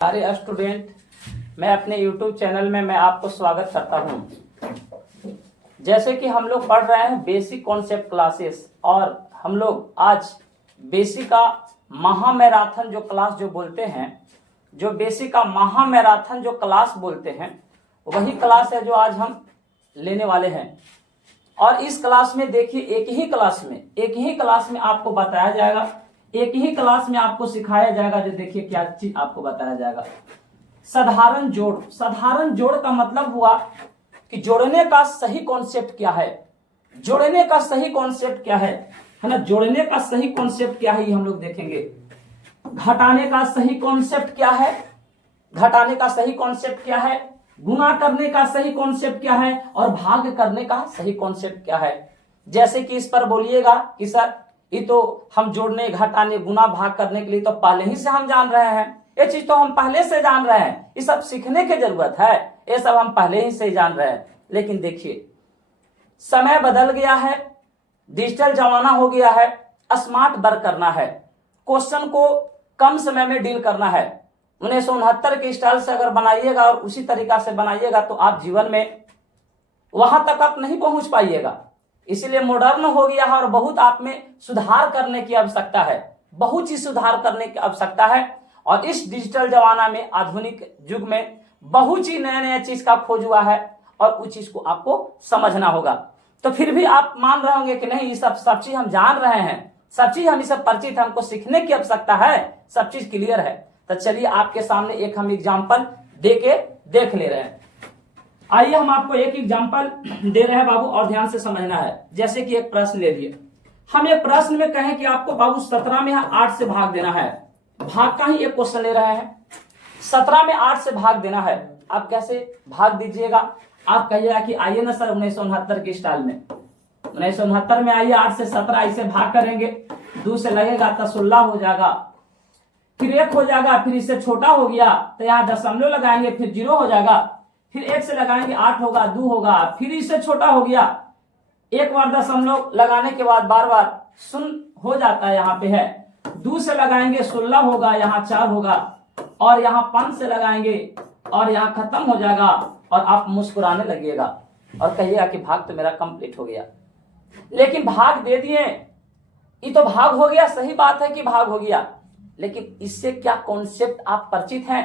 सारे स्टूडेंट, मैं अपने YouTube चैनल में मैं आपको स्वागत करता हूं। जैसे कि हम लोग पढ़ रहे हैं बेसिक कॉन्सेप्ट क्लासेस, और हम लोग आज बेसिक का महामैराथन जो क्लास जो बोलते हैं, जो बेसिक का महामैराथन जो क्लास बोलते हैं, वही क्लास है जो आज हम लेने वाले हैं। और इस क्लास में देखिए, एक ही क्लास में आपको बताया जाएगा, एक ही क्लास में आपको सिखाया जाएगा। जो देखिए क्या चीज आपको बताया जाएगा, साधारण जोड़। साधारण जोड़ का मतलब हुआ कि जोड़ने का सही कॉन्सेप्ट क्या है, जोड़ने का सही कॉन्सेप्ट क्या है ना, जोड़ने का सही कॉन्सेप्ट क्या है ये हम लोग देखेंगे। घटाने का सही कॉन्सेप्ट क्या है, घटाने का सही कॉन्सेप्ट क्या है, गुणा करने का सही कॉन्सेप्ट क्या है, और भाग करने का सही कॉन्सेप्ट क्या है। जैसे कि इस पर बोलिएगा कि सर ये तो हम जोड़ने, घटाने, गुना, भाग करने के लिए तो पहले ही से हम जान रहे हैं, ये चीज तो हम पहले से जान रहे हैं, ये सब सीखने की जरूरत है, ये सब हम पहले ही से जान रहे हैं। लेकिन देखिए, समय बदल गया है, डिजिटल जमाना हो गया है, स्मार्ट वर्क करना है, क्वेश्चन को कम समय में डील करना है। 1969 के स्टाइल से अगर बनाइएगा और उसी तरीका से बनाइएगा तो आप जीवन में वहां तक आप नहीं पहुंच पाइएगा। इसीलिए मॉडर्न हो गया है और बहुत आप में सुधार करने की आवश्यकता है, बहुत चीज सुधार करने की आवश्यकता है। और इस डिजिटल जमाना में, आधुनिक युग में बहुत ही नए नए चीज का खोज हुआ है और उस चीज को आपको समझना होगा। तो फिर भी आप मान रहे होंगे कि नहीं, ये सब चीज हम जान रहे हैं, सब चीज हम सब परिचित है, हमको सीखने की आवश्यकता है, सब चीज क्लियर है। तो चलिए आपके सामने एक हम एग्जाम्पल दे के देख ले रहे हैं। आइए हम आपको एक एग्जाम्पल दे रहे हैं बाबू, और ध्यान से समझना है। जैसे कि एक प्रश्न ले लिए, हम एक प्रश्न में कहें कि आपको बाबू 17 में 8 से भाग देना है, भाग का ही एक क्वेश्चन ले रहे हैं। 17 में 8 से भाग देना है, आप कैसे भाग दीजिएगा? आप कहिएगा कि आइए ना सर 1969 के स्टाइल में, 1969 में आइए 8 से 17 ऐसे भाग करेंगे, 2 से लगेगा तो 16 हो जाएगा, फिर 1 हो जाएगा, फिर इससे छोटा हो गया तो यहाँ दशमलव लगाएंगे, फिर 0 हो जाएगा, फिर 1 से लगाएंगे 8 होगा, 2 होगा, फिर इससे छोटा हो गया, एक बार दशमलव लगाने के बाद बार बार शून्य हो जाता है, यहाँ पे है। 2 से लगाएंगे 16 होगा, यहाँ 4 होगा, और यहाँ 5 से लगाएंगे और यहाँ खत्म हो जाएगा, और आप मुस्कुराने लगिएगा और कहिएगा कि भाग तो मेरा कंप्लीट हो गया। लेकिन भाग दे दिए, ये तो भाग हो गया, सही बात है कि भाग हो गया, लेकिन इससे क्या कॉन्सेप्ट आप परिचित हैं?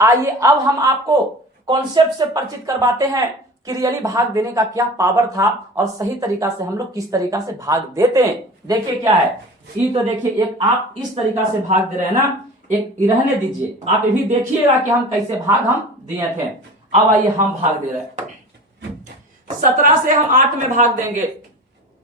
आइए अब हम आपको कॉन्सेप्ट से परिचित करवाते हैं कि रियली भाग देने का क्या पावर था और सही तरीका से हम लोग किस तरीका से भाग देते हैं। देखिए क्या है, ये तो देखिए, एक आप इस तरीका से भाग दे रहे हैं ना, एक रहने दीजिए, आप ये भी देखिएगा कि हम कैसे भाग हम दिए थे। अब आइए हम भाग दे रहे हैं, 17 से हम 8 में भाग देंगे।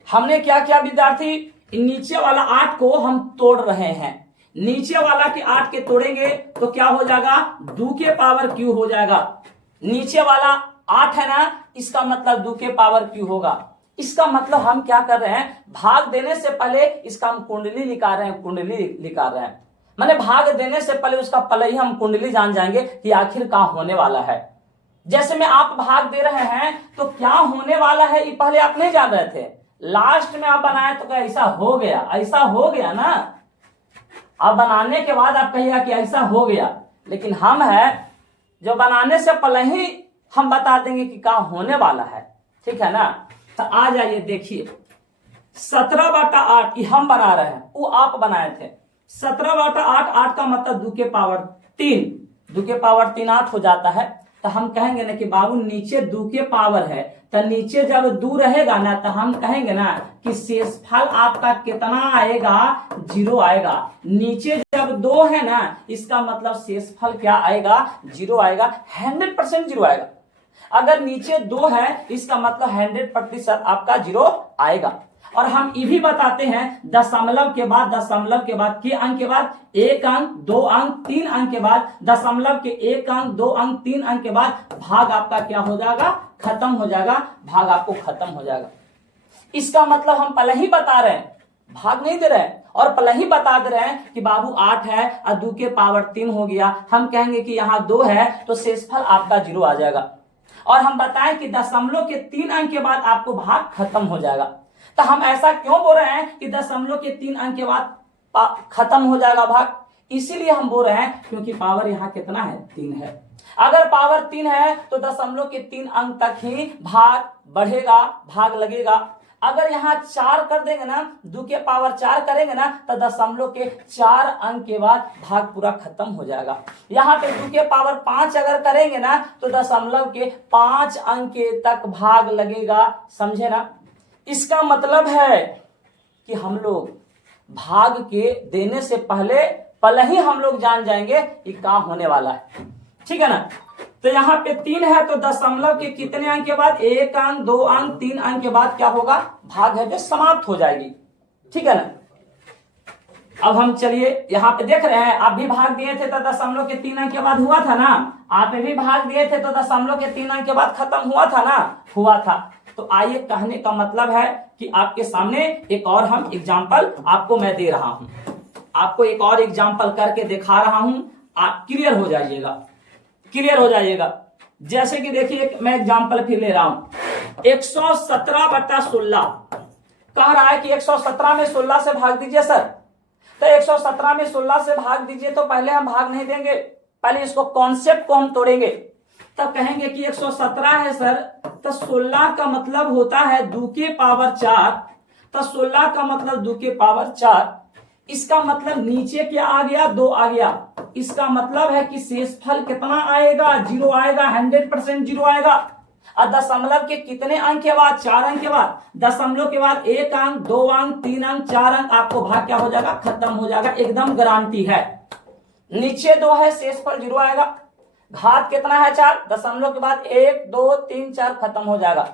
हमने क्या किया विद्यार्थी, नीचे वाला 8 को हम तोड़ रहे हैं, नीचे वाला के 8 के तोड़ेंगे तो क्या हो जाएगा, 2 के पावर क्यू हो जाएगा। नीचे वाला 8 है ना, इसका मतलब 2 के पावर क्यू होगा। इसका मतलब हम क्या कर रहे हैं, भाग देने से पहले इसका हम कुंडली निकाल रहे हैं, कुंडली निकाल रहे हैं, माने भाग देने से पहले उसका पहले ही हम कुंडली जान जाएंगे कि आखिर क्या होने वाला है। जैसे में आप भाग दे रहे हैं तो क्या होने वाला है ये पहले आप नहीं जान रहे थे, लास्ट में आप बनाए तो क्या ऐसा हो गया, ऐसा हो गया ना, अब बनाने के बाद आप कहिएगा कि ऐसा हो गया। लेकिन हम है जो बनाने से पहले ही हम बता देंगे कि क्या होने वाला है, ठीक है ना। तो आ जाइए देखिए, 17/8 हम बना रहे हैं, वो आप बनाए थे। 17/8, 8 का मतलब 2 के पावर 3, 2 के पावर 3 8 हो जाता है। तो हम कहेंगे ना कि बाबू नीचे 2 के पावर है, तो नीचे जब 2 रहेगा ना तो हम कहेंगे ना कि शेषफल आपका कितना आएगा, 0 आएगा। नीचे जब 2 है ना, इसका मतलब शेषफल क्या आएगा, 0 आएगा, 100% 0 आएगा। अगर नीचे 2 है इसका मतलब 100% आपका 0 आएगा। और हम ये भी बताते हैं दशमलव के बाद के अंक के बाद 1 अंक, 2 अंक, 3 अंक के बाद दशमलव के 1 अंक, 2 अंक, 3 अंक के बाद भाग आपका क्या हो जाएगा, खत्म हो जाएगा, भाग आपको खत्म हो जाएगा। इसका मतलब हम पहले ही बता रहे हैं, भाग नहीं दे रहे हैं, और पहले ही बता दे रहे हैं कि बाबू 8 है और 2 के पावर 3 हो गया। हम कहेंगे कि यहाँ 2 है तो शेषफल आपका 0 आ जाएगा। और हम बताएं कि दशमलव के 3 अंक के बाद आपको भाग खत्म हो जाएगा। तो हम ऐसा क्यों बोल रहे हैं कि दशमलव के 3 अंक के बाद खत्म हो जाएगा भाग, इसीलिए हम बोल रहे हैं क्योंकि पावर यहाँ कितना है, 3 है। अगर पावर 3 है तो दशमलव के 3 अंक तक ही भाग बढ़ेगा, भाग लगेगा। अगर यहाँ 4 कर देंगे ना, 2 के पावर 4 करेंगे ना, तो दशमलव के 4 अंक के बाद भाग पूरा खत्म हो जाएगा। यहाँ पे 2 के पावर 5 अगर करेंगे ना, तो दशमलव के 5 अंक तक भाग लगेगा, समझे ना। इसका मतलब है कि हम लोग भाग के देने से पहले ही हम लोग जान जाएंगे कि क्या होने वाला है, ठीक है ना। तो यहाँ पे 3 है तो दशमलव के कितने अंक के बाद, 1 अंक, 2 अंक, 3 अंक के बाद क्या होगा, भाग है जो समाप्त हो जाएगी, ठीक है ना। अब हम चलिए यहाँ पे देख रहे हैं, आप भी भाग दिए थे तो दशमलव के 3 अंक के बाद हुआ था ना, आप भी भाग दिए थे तो दशमलव के 3 अंक के बाद खत्म हुआ था ना, हुआ था। तो आइए, कहने का मतलब है कि आपके सामने एक और हम एग्जाम्पल आपको मैं दे रहा हूं, आपको एक और एग्जाम्पल करके दिखा रहा हूं, आप क्लियर हो जाइएगा, क्लियर हो जाइएगा। जैसे कि देखिए, मैं एग्जाम्पल फिर ले रहा हूं, 117/16 कह रहा है कि 117 में 16 से भाग दीजिए सर। तो 117 में 16 से भाग दीजिए, तो पहले हम भाग नहीं देंगे, पहले इसको कॉन्सेप्ट को हम तोड़ेंगे, तब कहेंगे कि 117 है सर, तो 16 का मतलब होता है 2 के पावर 4, तो 16 का मतलब 2 के पावर 4। इसका मतलब नीचे क्या आ गया, 2 आ गया। इसका मतलब है कि शेषफल कितना आएगा, 0 आएगा, 100% 0 आएगा। और दशमलव के कितने अंक के बाद, 4 अंक के बाद, दशमलव के बाद 1 अंक, 2 अंक, 3 अंक, 4 अंक, आपको भाग क्या हो जाएगा, खत्म हो जाएगा, एकदम गारंटी है। नीचे 2 है, शेषफल 0 आएगा। घात कितना है, 4, दशमलव के बाद 1, 2, 3, 4 खत्म हो जाएगा।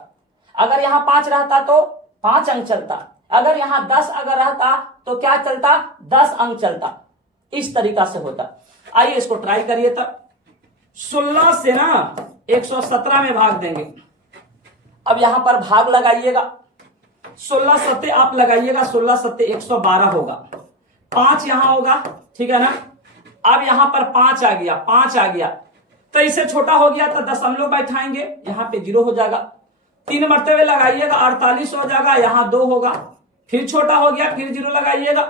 अगर यहाँ 5 रहता तो 5 अंक चलता, अगर यहाँ 10 अगर रहता तो क्या चलता, 10 अंक चलता। इस तरीका से होता। आइए इसको ट्राई करिए। तब 16 से ना 117 में भाग देंगे। अब यहां पर भाग लगाइएगा, 16 सत्ते आप लगाइएगा, 16 सत्ते 112 होगा, 5 यहां होगा, ठीक है ना। अब यहां पर 5 आ गया, 5 आ गया, तो इसे छोटा हो गया तो दशमलव बैठाएंगे, यहां पे 0 हो जाएगा। 3 मरतबे लगाइएगा, 48 हो जाएगा, यहां 2 होगा, फिर छोटा हो गया, फिर 0 लगाइएगा,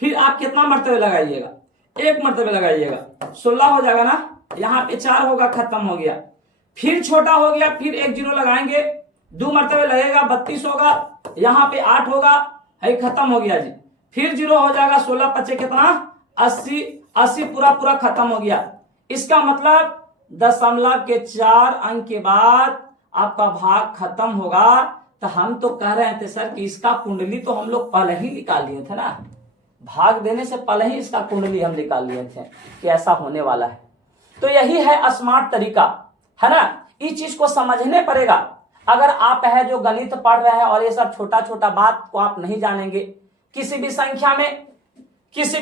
फिर आप कितना मरतबे लगाइएगा, 1 मरतबे लगाइएगा, 16 हो जाएगा ना, यहाँ पे 4 होगा, खत्म हो गया। फिर छोटा हो गया, फिर 1 0 लगाएंगे, 2 मरतबे लगेगा, 32 होगा, यहाँ पे 8 होगा, है खत्म हो गया जी। फिर 0 हो जाएगा, 16 पचे कितना, 80, 80 पूरा पूरा खत्म हो गया। इसका मतलब दशमलव के 4 अंक के बाद आपका भाग खत्म होगा। तो हम तो कह रहे थे सर कि इसका कुंडली तो हम लोग पहले ही निकाल लिए थे ना, भाग देने से पहले ही इसका कुंडली हम निकाल लिए थे कि ऐसा होने वाला है। तो यही है स्मार्ट तरीका, है ना। इस चीज को समझने पड़ेगा। अगर आप है जो गणित पढ़ रहे हैं और ये सब छोटा छोटा बात को आप नहीं जानेंगे, किसी भी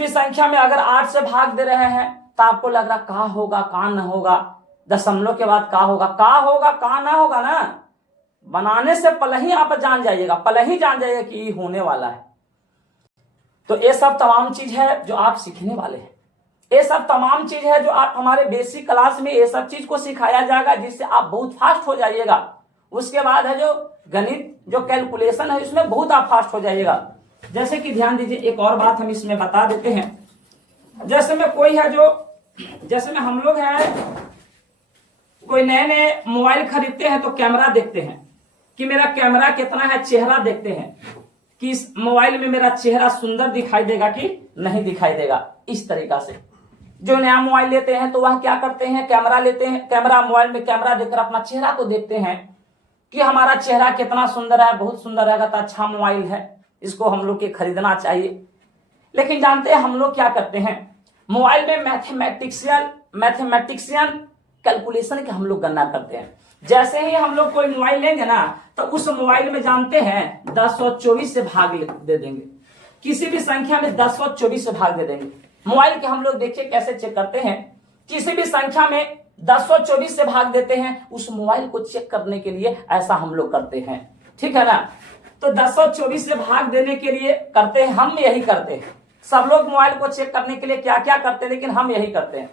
संख्या में अगर 8 से भाग दे रहे हैं तो आपको लग रहा कहाँ होगा, कहाँ न होगा, दशमलव के बाद कहाँ होगा, कहाँ ना होगा ना। बनाने से पहले ही आप जान जाइएगा, कि ये होने वाला है। तो ये सब तमाम चीज है जो आप सीखने वाले हैं, ये सब तमाम चीज है जो आप हमारे बेसिक क्लास में ये सब चीज को सिखाया जाएगा, जिससे आप बहुत फास्ट हो जाइएगा। उसके बाद है जो गणित, जो कैलकुलेशन है, इसमें बहुत आप फास्ट हो जाइएगा। जैसे कि ध्यान दीजिए, एक और बात हम इसमें बता देते हैं। जैसे में कोई है जो, जैसे में हम लोग हैं, कोई नए नए मोबाइल खरीदते हैं तो कैमरा देखते हैं कि मेरा कैमरा कितना है, चेहरा देखते हैं कि इस मोबाइल में मेरा चेहरा सुंदर दिखाई देगा कि नहीं दिखाई देगा। इस तरीका से जो नया मोबाइल लेते हैं तो वह क्या करते हैं, कैमरा लेते हैं, कैमरा, मोबाइल में कैमरा देखकर अपना चेहरा को देखते हैं कि हमारा चेहरा कितना सुंदर है, बहुत सुंदर रहेगा तो अच्छा मोबाइल है, इसको हम लोग के खरीदना चाहिए। लेकिन जानते हैं हम लोग क्या करते हैं, मोबाइल में मैथमेटिशियन कैलकुलेशन के हम लोग गणना करते हैं। जैसे ही हम लोग कोई मोबाइल लेंगे ना, तो उस मोबाइल में जानते हैं 1024 से भाग दे देंगे, किसी भी संख्या में 1024 से भाग दे देंगे। मोबाइल के हम लोग देखिए कैसे चेक करते हैं, किसी भी संख्या में 1024 से भाग देते हैं, उस मोबाइल को चेक करने के लिए ऐसा हम लोग करते हैं, ठीक है ना। तो 1024 से भाग देने के लिए करते हैं, हम यही करते हैं। सब लोग मोबाइल को चेक करने के लिए क्या क्या करते हैं, लेकिन हम यही करते हैं।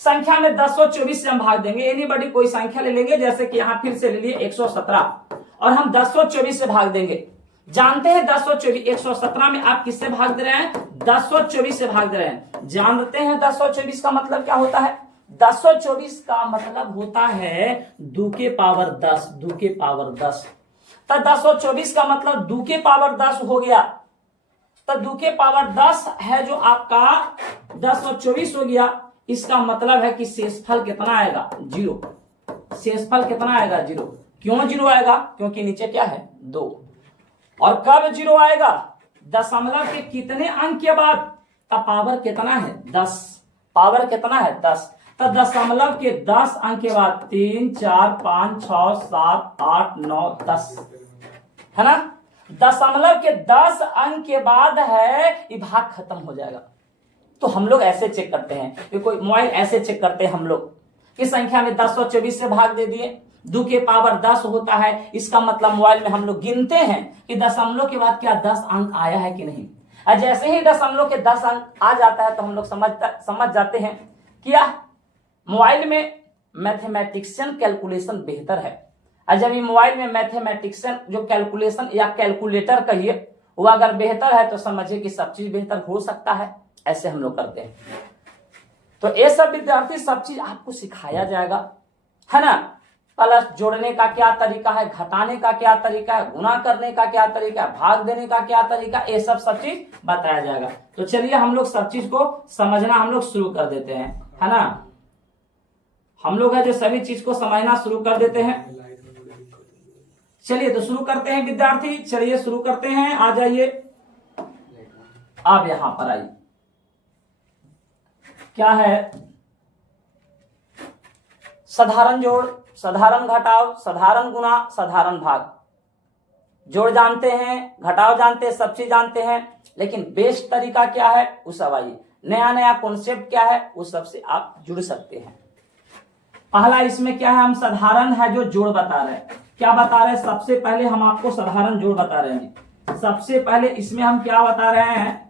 संख्या में 1024 से हम भाग देंगे, एनीबॉडी कोई संख्या ले लेंगे, जैसे कि यहाँ फिर से ले लिए 117, और हम 1024 से भाग देंगे। जानते हैं 10 और 24, 117 में आप किससे भाग दे रहे हैं? 10 और 24 से भाग दे रहे हैं। जानते हैं 10 और 24 का मतलब क्या होता है? 10 और 24 का मतलब होता है 2 के पावर 10, 2 के पावर 10। तो 10 और 24 का मतलब 2 के पावर 10 हो गया। तो 2 के पावर 10 है जो आपका 10 और 24 हो गया। इसका मतलब है कि शेषफल कितना आएगा? 0। शेषफल कितना आएगा? 0। क्यों 0 आएगा? क्योंकि नीचे क्या है? 2। और कब 0 आएगा? दशमलव के कितने अंक के बाद? का पावर कितना है? 10। पावर कितना है? 10। तो दशमलव के 10 अंक के बाद 3, 4, 5, 6, 7, 8, 9, 10 है ना। दशमलव के 10 अंक के बाद है ये भाग खत्म हो जाएगा। तो हम लोग ऐसे चेक करते हैं, ये कोई मोबाइल ऐसे चेक करते हैं हम लोग कि संख्या में 10 और 24 से भाग दे दिए, 2 के पावर 10 होता है। इसका मतलब मोबाइल में हम लोग गिनते हैं कि दशमलव के बाद क्या 10 अंक आया है कि नहीं। और जैसे ही दशमलव के 10 अंक आ जाता है तो हम लोग समझ जाते हैं क्या मोबाइल में मैथमेटिशियन कैलकुलेशन बेहतर है। और जब ये मोबाइल में मैथमेटिशियन जो कैलकुलेशन या कैलकुलेटर कहिए वो अगर बेहतर है तो समझिए कि सब चीज बेहतर हो सकता है। ऐसे हम लोग करते हैं। तो ये सब विद्यार्थी सब चीज आपको सिखाया जाएगा, है ना। प्लस जोड़ने का क्या तरीका है, घटाने का क्या तरीका है, गुना करने का क्या तरीका है, भाग देने का क्या तरीका, ये सब चीज बताया जाएगा। तो चलिए हम लोग सब चीज को समझना हम लोग शुरू कर देते हैं, है ना। हम लोग है जो सभी चीज को समझना शुरू कर देते हैं। चलिए तो शुरू करते हैं विद्यार्थी, चलिए शुरू करते हैं। आ जाइए, आप यहां पर आइए। क्या है? साधारण जोड़, साधारण घटाव, साधारण गुना, साधारण भाग। जोड़ जानते हैं, घटाव जानते हैं, सब चीज जानते हैं, लेकिन बेस्ट तरीका क्या है वो सब आइए। नया नया कॉन्सेप्ट क्या है वो सबसे आप जुड़ सकते हैं। पहला इसमें क्या है? हम साधारण है जो जोड़ बता रहे हैं। क्या बता रहे हैं? सबसे पहले हम आपको साधारण जोड़ बता रहे हैं। सबसे पहले इसमें हम क्या बता रहे हैं?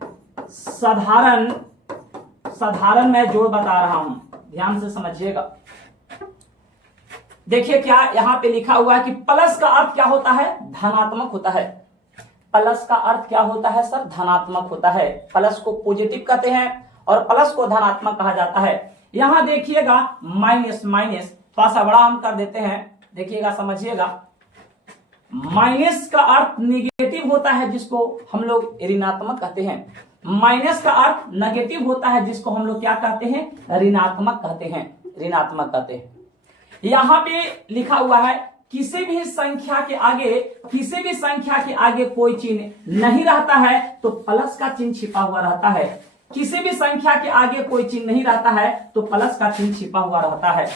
साधारण मैं जोड़ बता रहा हूं, ध्यान से समझिएगा। देखिए क्या यहां पे लिखा हुआ है कि प्लस का अर्थ क्या होता है? धनात्मक होता है। प्लस का अर्थ क्या होता है सर? धनात्मक होता है। प्लस को पॉजिटिव कहते हैं और प्लस को धनात्मक कहा जाता है। यहां देखिएगा माइनस, माइनस थोड़ा सा बड़ा हम कर देते हैं, देखिएगा समझिएगा। माइनस का अर्थ निगेटिव होता है जिसको हम लोग ऋणात्मक कहते हैं। माइनस का अर्थ नेगेटिव होता है जिसको हम लोग क्या कहते हैं? ऋणात्मक कहते हैं, ऋणात्मक कहते हैं। यहां पे लिखा हुआ है किसी भी संख्या के आगे कोई चिन्ह नहीं रहता है तो प्लस का चिन्ह छिपा हुआ रहता है। किसी भी संख्या के आगे कोई चिन्ह नहीं रहता है तो प्लस का चिन्ह छिपा हुआ रहता है।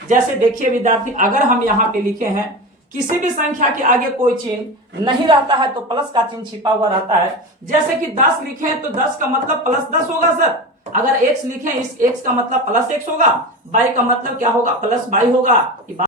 जैसे देखिए विद्यार्थी, अगर हम यहाँ पे लिखे हैं किसी भी संख्या के आगे कोई चिन्ह नहीं रहता है तो प्लस का चिन्ह छिपा हुआ रहता है। जैसे कि 10 लिखे हैं तो 10 का मतलब प्लस 10 होगा सर। अगर x लिखे, इस x का मतलब प्लस x होगा, y का मतलब क्या होगा? प्लस y होगा।